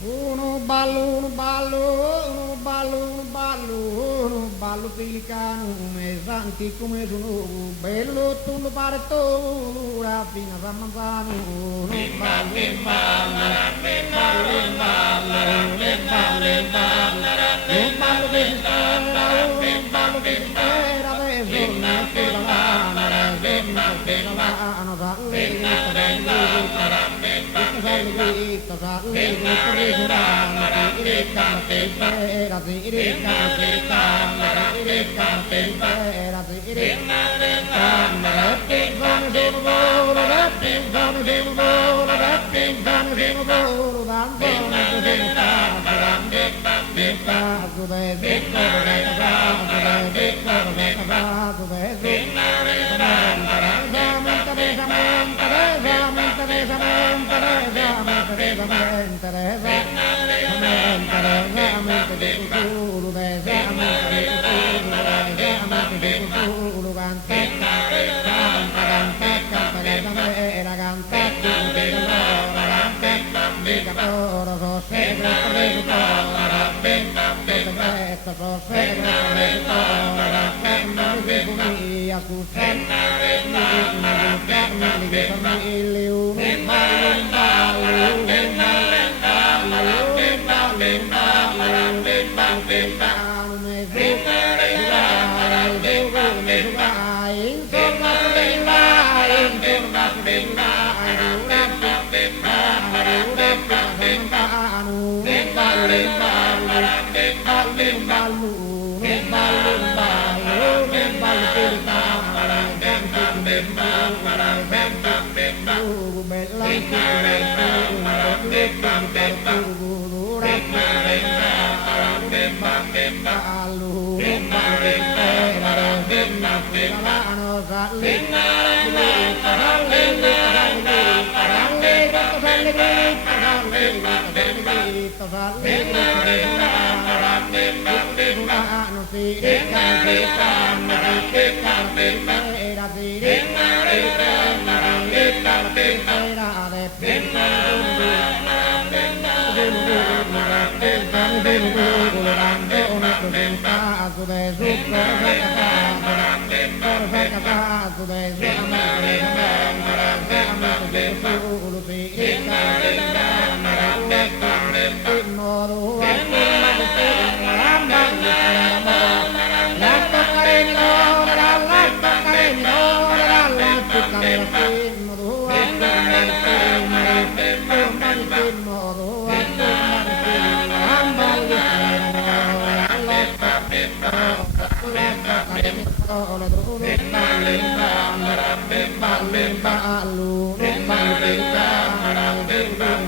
Uno ballo, uno ballo, uno ballo, uno ballo, uno ballo pelicano, mesanti come sono, bello tu pare tu, la fina da manzano, uno ballo, uno ballo, uno ballo, uno ballo, uno ballo che si spera, un ballo che si spera, adesso non si va la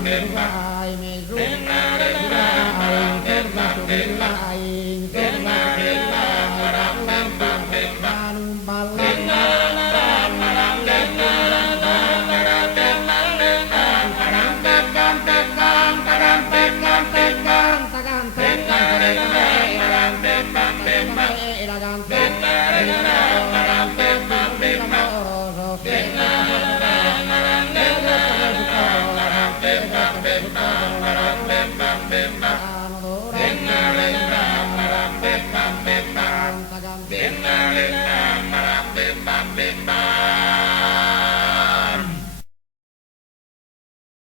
ballo,